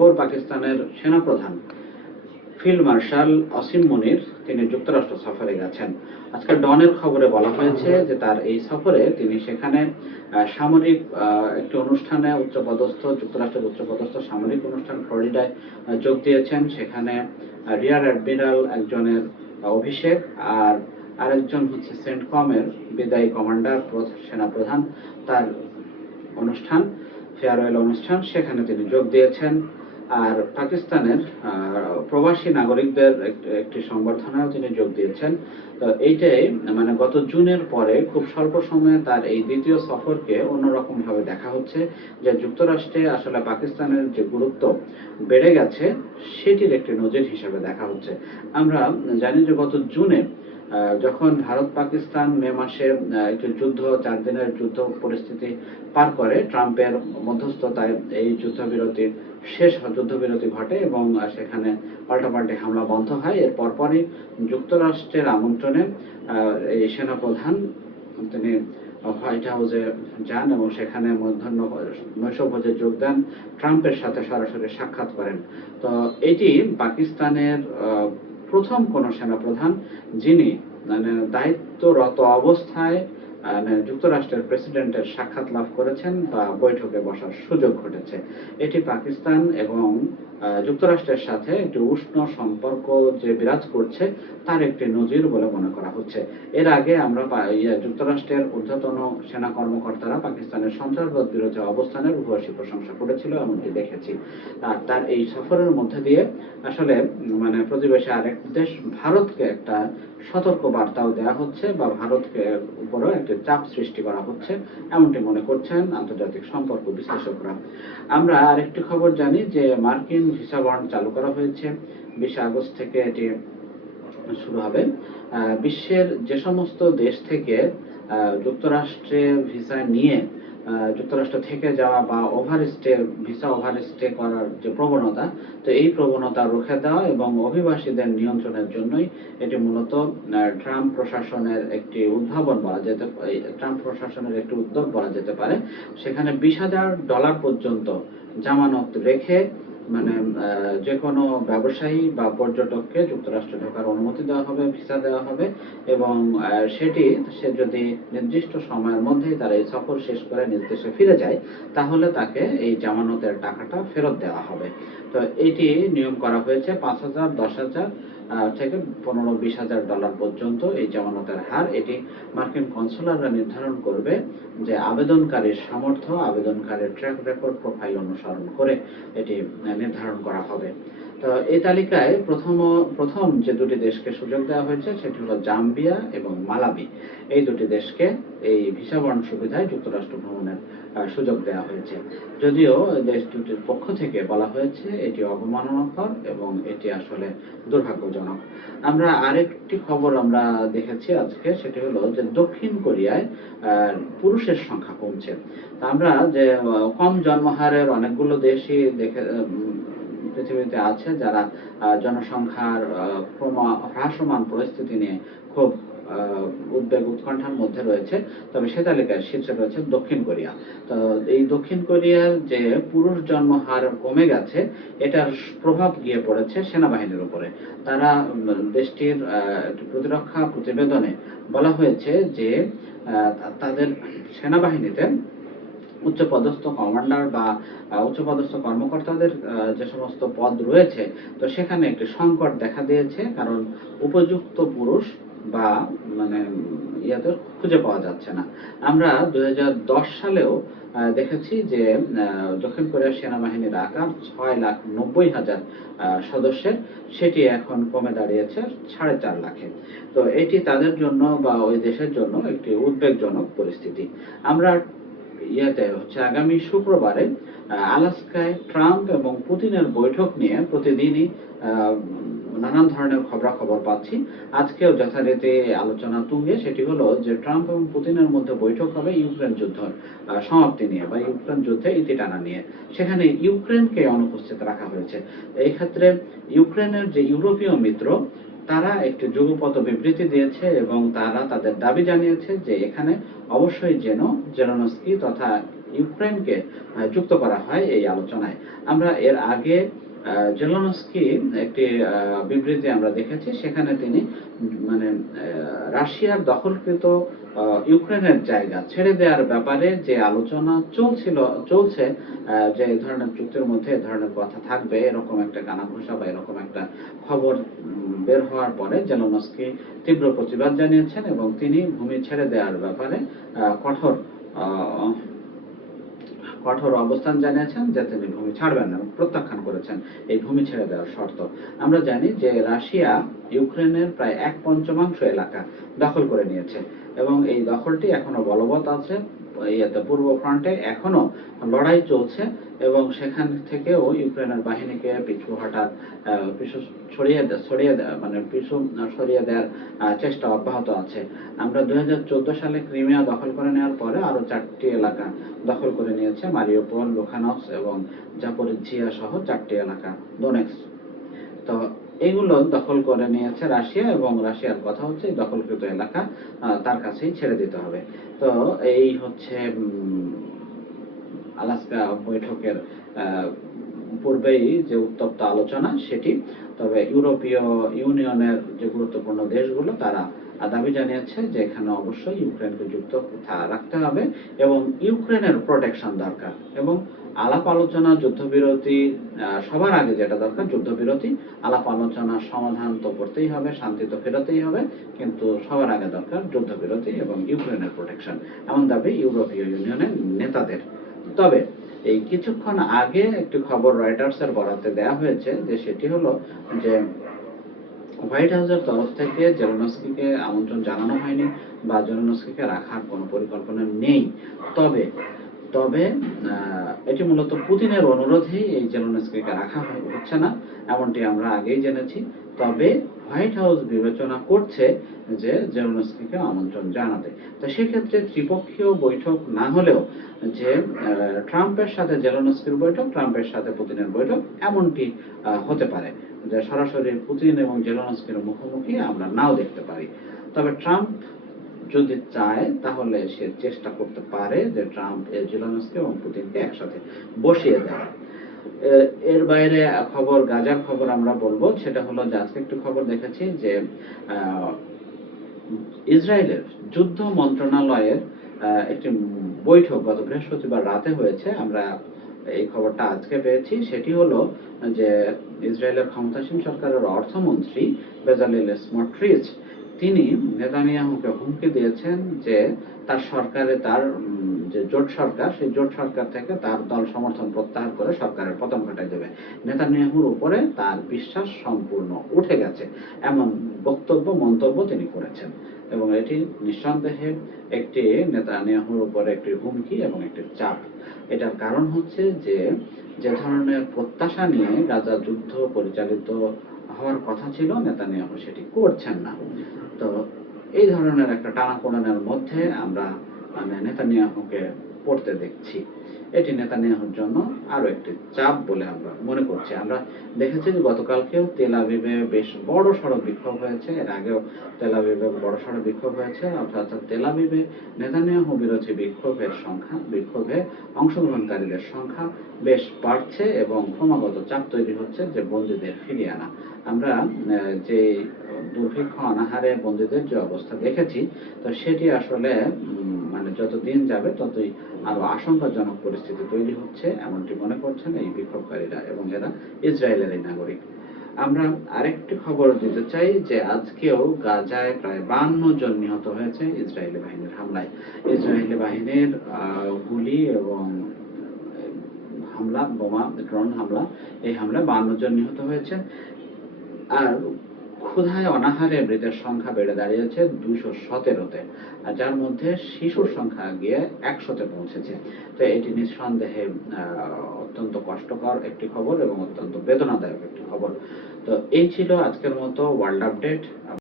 খবর পাকিস্তানের সেনাপ্রধান। ফিল্ড মার্শাল অসীম মনির, তিনি যুক্তরাষ্ট্র সফরে গেছেন। আজকে ডনের খবরে বলা হয়েছে যে তার এই সফরে তিনি সেখানে সামরিক একটি অনুষ্ঠানে উচ্চপদস্থ, যুক্তরাষ্ট্রের উচ্চপদস্থ সামরিক অনুষ্ঠান ফ্লোরিডায় যোগ দিয়েছেন। সেখানে রিয়ার অ্যাডমিরাল একজনের অভিষেক আর আরেকজন হচ্ছে সেন্ট কমের বিদায়ী কমান্ডার প্র- সেনাপ্রধান তার অনুষ্ঠান, ফেয়ারওয়েল অনুষ্ঠান। সেখানে তিনি যোগ দিয়েছেন। আর পাকিস্তানের প্রবাসী নাগরিকদের একটি সংবর্ধনায় তিনি যোগ দিয়েছেন। তো এইটাই মানে গত জুনের পরে খুব স্বল্প সময়ে তার এই দ্বিতীয় সফরকে অন্যরকম ভাবে দেখা হচ্ছে, যে যুক্তরাষ্ট্রে আসলে পাকিস্তানের যে গুরুত্ব বেড়ে গেছে, সেটির একটি নজির হিসেবে দেখা হচ্ছে। আমরা জানি যে গত জুনে যখন ভারত পাকিস্তান মে মাসে একটি যুদ্ধ, চার দিনের যুদ্ধ পরিস্থিতি পার করে, ট্রাম্পের মধ্যস্থতায় এই যুদ্ধবিরতি শেষ যুদ্ধবিরতি ঘটে এবং সেখানে পাল্টাপাল্টি হামলা বন্ধ হয়। এর পরপরই যুক্তরাষ্ট্রের আমন্ত্রণে এই সেনাপ্রধান তিনি হোয়াইট হাউসে যান এবং সেখানে মধ্যাহ্ন নৈশভোজে যোগ দেন। ট্রাম্পের সাথে সরাসরি সাক্ষাৎ করেন। তো এটি পাকিস্তানের প্রথম কোন সেনাপ্রধান যিনি মানে দায়িত্বরত অবস্থায় যুক্তরাষ্ট্রের প্রেসিডেন্টের সাক্ষাৎ লাভ করেছেন বা বৈঠকে বসার সুযোগ ঘটেছে। এটি পাকিস্তান এবং যুক্তরাষ্ট্রের সাথে একটি উষ্ণ সম্পর্ক যে বিরাজ করছে তার একটি নজির বলে মনে করা হচ্ছে। এর আগে আমরা ইয়ে, যুক্তরাষ্ট্রের ঊর্ধ্বতন সেনা কর্মকর্তারা পাকিস্তানের সন্ত্রাসবাদ বিরোধী অবস্থানের ভূয়সী প্রশংসা করেছিল এমনটি দেখেছি। আর তার এই সফরের মধ্যে দিয়ে আসলে মানে প্রতিবেশী আরেক দেশ ভারতকে একটা সতর্ক বার্তাও দেওয়া হচ্ছে বা ভারতকে উপরও একটি চাপ সৃষ্টি করা হচ্ছে এমনটি মনে করছেন আন্তর্জাতিক সম্পর্ক বিশ্লেষকরা। আমরা আরেকটি খবর জানি যে মার্কিন ভিসা বন্ড চালু করা হয়েছে। বিশে আগস্ট থেকে এটি শুরু হবে। বিশ্বের যে সমস্ত দেশ থেকে যুক্তরাষ্ট্রে ভিসা নিয়ে যুক্তরাষ্ট্র থেকে যাওয়া বা over stay visa over stay করার যে প্রবণতা, তো এই প্রবণতা রুখে দেওয়া এবং অভিবাসীদের নিয়ন্ত্রণের জন্যই এটি মূলত ট্রাম্প প্রশাসনের একটি উদ্ভাবন বলা যেতে ট্রাম্প প্রশাসনের একটি উদ্যোগ বলা যেতে পারে। সেখানে বিশ হাজার ডলার পর্যন্ত জামানত রেখে মানে যে কোনো ব্যবসায়ী বা পর্যটককে যুক্তরাষ্ট্রে ঢোকার অনুমতি দেওয়া হবে, ভিসা দেওয়া হবে এবং সেটি সে যদি নির্দিষ্ট সময়ের মধ্যেই তার এই সফর শেষ করে নিজ দেশে ফিরে যায়, তাহলে তাকে এই জামানতের টাকাটা ফেরত দেওয়া হবে। তো এটি নিয়ম করা হয়েছে পাঁচ হাজার, দশ হাজার থেকে পনেরো, বিশ হাজার ডলার পর্যন্ত এই জামানতের হার। এটি মার্কিন কনসুলাররা নির্ধারণ করবে যে আবেদনকারীর সামর্থ্য, আবেদনকারীর ট্র্যাক রেকর্ড প্রোফাইল অনুসরণ করে এটি নির্ধারণ করা হবে। তো এই তালিকায় প্রথম প্রথম যে দুটি দেশকে সুযোগ দেওয়া হয়েছে সেটি হলো জাম্বিয়া এবং মালাবি। এই দুটি দেশকে এই ভিসা বন্ড সুবিধায় যুক্তরাষ্ট্র ভ্রমণের সুযোগ দেওয়া হয়েছে। যদিও দেশ দুটির পক্ষ থেকে বলা হয়েছে এটি অবমাননাকর এবং এটি আসলে দুর্ভাগ্যজনক। আমরা আরেকটি খবর আমরা দেখেছি আজকে, সেটি হলো যে দক্ষিণ কোরিয়ায় পুরুষের সংখ্যা কমছে। আমরা যে কম জন্মহারের অনেকগুলো দেশই দেখে পৃথিবীতে আছে যারা জনসংখ্যার ক্রমা, হ্রাসমান পরিস্থিতি নিয়ে খুব উদ্বেগ উৎকণ্ঠার মধ্যে রয়েছে। তবে সে তালিকায় শীর্ষে রয়েছে দক্ষিণ কোরিয়া। তো এই দক্ষিণ কোরিয়ার যে পুরুষ জন্ম হার কমে গেছে, এটার প্রভাব গিয়ে পড়েছে সেনাবাহিনীর উপরে। তারা দেশটির প্রতিরক্ষা প্রতিবেদনে বলা হয়েছে যে তাদের সেনাবাহিনীতে উচ্চপদস্থ কমান্ডার বা উচ্চপদস্থ কর্মকর্তাদের যে সমস্ত পদ রয়েছে, তো সেখানে একটি সংকট দেখা দিয়েছে। কারণ উপযুক্ত পুরুষ বা মানে ইয়াদের খুঁজে পাওয়া যাচ্ছে না। আমরা দু সালেও দেখেছি যে দক্ষিণ কোরিয়ার সেনাবাহিনীর আকার ছয় লাখ নব্বই হাজার সদস্যের, সেটি এখন কমে দাঁড়িয়েছে সাড়ে চার লাখে। তো এটি তাদের জন্য বা ওই দেশের জন্য একটি উদ্বেগজনক পরিস্থিতি। আমরা ইয়েতে হচ্ছে আগামী শুক্রবারে আলাস্কায় ট্রাম্প এবং পুতিনের বৈঠক নিয়ে প্রতিদিনই নানান ধরনের খবরাখবর পাচ্ছি। আজকেও যথারীতি আলোচনা তুঙ্গে, সেটি হলো যে ট্রাম্প এবং পুতিনের মধ্যে বৈঠক হবে ইউক্রেন যুদ্ধ সমাপ্তি নিয়ে বা ইউক্রেন যুদ্ধে ইতি টানা নিয়ে। সেখানে ইউক্রেনকে অনুপস্থিত রাখা হয়েছে। এই ক্ষেত্রে ইউক্রেনের যে ইউরোপীয় মিত্র তারা একটি যুগপথ বিবৃতি দিয়েছে এবং তারা তাদের দাবি জানিয়েছে যে এখানে অবশ্যই যেন জেরনস্কি তথা ইউক্রেনকে যুক্ত করা হয় এই আলোচনায়। আমরা এর আগে জেলনস্কি একটি বিবৃতি আমরা দেখেছি। সেখানে তিনি মানে রাশিয়ার দখলকৃত ইউক্রেনের জায়গা ছেড়ে দেওয়ার ব্যাপারে যে আলোচনা চলছিল, চলছে যে এই ধরনের চুক্তির মধ্যে এ ধরনের কথা থাকবে, এরকম একটা কানাঘোষা বা এরকম একটা খবর বের হওয়ার পরে জেলনস্কি তীব্র প্রতিবাদ জানিয়েছেন এবং তিনি ভূমি ছেড়ে দেওয়ার ব্যাপারে কঠোর কঠোর অবস্থান জানিয়েছেন যে তিনি ভূমি ছাড়বেন না প্রত্যাখ্যান করেছেন। এই ভূমি ছেড়ে দেওয়ার শর্ত। আমরা জানি যে রাশিয়া ইউক্রেনের প্রায় এক পঞ্চমাংশ এলাকা দখল করে নিয়েছে এবং এই দখলটি এখনও বলবৎ আছে। ইয়েতে পূর্ব ফ্রন্টে এখনও লড়াই চলছে এবং সেখান থেকেও ইউক্রেনের বাহিনীকে পিছু হটার পিছু ছড়িয়ে ছড়িয়ে মানে পিছু সরিয়ে দেওয়ার চেষ্টা অব্যাহত আছে। আমরা দুই হাজার চোদ্দ সালে ক্রিমিয়া দখল করে নেওয়ার পরে আরও চারটি এলাকা দখল করে নিয়েছে, মারিওপোল লুখানক্স এবং জাপোরিজিয়া সহ চারটি এলাকা ডোনেক্স তো এইগুলো দখল করে নিয়েছে রাশিয়া এবং রাশিয়ার কথা হচ্ছে দখলকৃত এলাকা তার কাছেই ছেড়ে দিতে হবে। তো এই হচ্ছে আলাস্কা বৈঠকের পূর্বেই যে উত্তপ্ত আলোচনা সেটি, তবে ইউরোপীয় ইউনিয়নের যে গুরুত্বপূর্ণ দেশগুলো, তারা দাবি জানিয়েছে যে এখানে অবশ্যই ইউক্রেনকে যুক্ত রাখতে হবে এবং ইউক্রেনের প্রোটেকশন দরকার এবং আলাপ আলোচনা, যুদ্ধবিরতি সবার আগে যেটা দরকার, যুদ্ধবিরতি, আলাপ আলোচনা সমাধান তো করতেই হবে, শান্তি তো ফেরাতেই হবে, কিন্তু সবার আগে দরকার যুদ্ধবিরতি এবং ইউক্রেনের প্রোটেকশন এমন দাবি ইউরোপীয় ইউনিয়নের নেতাদের। তবে এই কিছুক্ষণ আগে একটি খবর রয়টার্সের বরাতে দেয়া হয়েছে যে সেটি হলো যে হোয়াইট হাউসের তরফ থেকে জেলনস্কিকে আমন্ত্রণ জানানো হয়নি বা জেলনস্কিকে রাখার কোনো পরিকল্পনা নেই। তবে তবে এটি মূলত পুতিনের অনুরোধেই এই জেলনস্কিকে রাখা হচ্ছে না, এমনটি আমরা আগেই জেনেছি। তবে হোয়াইট হাউস বিবেচনা করছে যে জেলনস্কিকে আমন্ত্রণ জানাতে। তো সেক্ষেত্রে ত্রিপক্ষীয় বৈঠক না হলেও যে ট্রাম্পের সাথে জেলনস্কির বৈঠক, ট্রাম্পের সাথে পুতিনের বৈঠক, এমনটি হতে পারে যে সরাসরি পুতিন এবং জেলনস্কির মুখোমুখি আমরা নাও দেখতে পারি। তবে ট্রাম্প যদি চায়, তাহলে সে চেষ্টা করতে পারে যে ট্রাম্প জেলনস্কি এবং পুতিনকে একসাথে বসিয়ে দেওয়া এ- এর বাইরে খবর গাজার খবর আমরা বলব। সেটা হলো যে আজকে একটু খবর দেখেছি যে ইসরায়েলের যুদ্ধ মন্ত্রণালয়ের একটি বৈঠক গত বৃহস্পতিবার রাতে হয়েছে। আমরা এই খবরটা আজকে পেয়েছি। সেটি হলো যে ইসরায়েলের ক্ষমতাসীন সরকারের অর্থমন্ত্রী বেজালিল স্মট্রিচ তিনি নেতানিয়াহুকে হুমকি দিয়েছেন যে তার সরকারে তার যে জোট সরকার, সেই জোট সরকার থেকে তার দল সমর্থন প্রত্যাহার করে সরকারের পতন ঘটাই দেবে নেতানিয়াহুর উপরে তার বিশ্বাস সম্পূর্ণ উঠে গেছে, এমন বক্তব্য, মন্তব্য তিনি করেছেন। এবং এটি নিঃসন্দেহে একটি নেতানিয়াহুর উপরে একটি হুমকি এবং একটি চাপ। এটার কারণ হচ্ছে যে যে ধরনের প্রত্যাশা নিয়ে গাজা যুদ্ধ পরিচালিত হওয়ার কথা ছিল, নেতানিয়াহু সেটি করছেন না। তো এই ধরনের একটা টানাপোড়েনের মধ্যে আমরা মানে নেতানিয়াহুকে পড়তে দেখছি। এটি নেতানিয়াহুর জন্য আরও একটি চাপ বলে আমরা মনে করছি। আমরা দেখেছি যে গতকালকেও তেল আবিবে বেশ বড় সড়ক বিক্ষোভ হয়েছে। এর আগেও তেল আবিবে বড় সড়ক বিক্ষোভ হয়েছে। অর্থাৎ তেল আবিবে নেতানিয়াহু বিরোধী বিক্ষোভের সংখ্যা, বিক্ষোভে অংশগ্রহণকারীদের সংখ্যা বেশ বাড়ছে এবং ক্রমাগত চাপ তৈরি হচ্ছে যে বন্দীদের ফিরিয়ে আনা। আমরা যে দুর্ভিক্ষ, অনাহারে বন্দীদের যে অবস্থা দেখেছি, তো সেটি আসলে যত দিন যাবে ততই আরও আশঙ্কাজনক পরিস্থিতি তৈরি হচ্ছে, এমনটি মনে করছেন এই বিক্ষোভকারীরা এবং এরা ইসরায়েলেরই নাগরিক। আমরা আরেকটি খবর দিতে চাই যে আজকেও গাজায় প্রায় বান্ন জন নিহত হয়েছে ইসরায়েলি বাহিনীর হামলায়। ইসরায়েলি বাহিনীর গুলি এবং হামলা, বোমা, ড্রোন হামলা, এই হামলায় বান্ন জন নিহত হয়েছে। আর ক্ষুধায় অনাহারে মৃতের সংখ্যা বেড়ে দাঁড়িয়েছে দুশো সতেরোতে, আর যার মধ্যে শিশুর সংখ্যা গিয়ে একশোতে পৌঁছেছে। তো এটি নিঃসন্দেহে অত্যন্ত কষ্টকর একটি খবর এবং অত্যন্ত বেদনাদায়ক একটি খবর। তো এই ছিল আজকের মতো ওয়ার্ল্ড আপডেট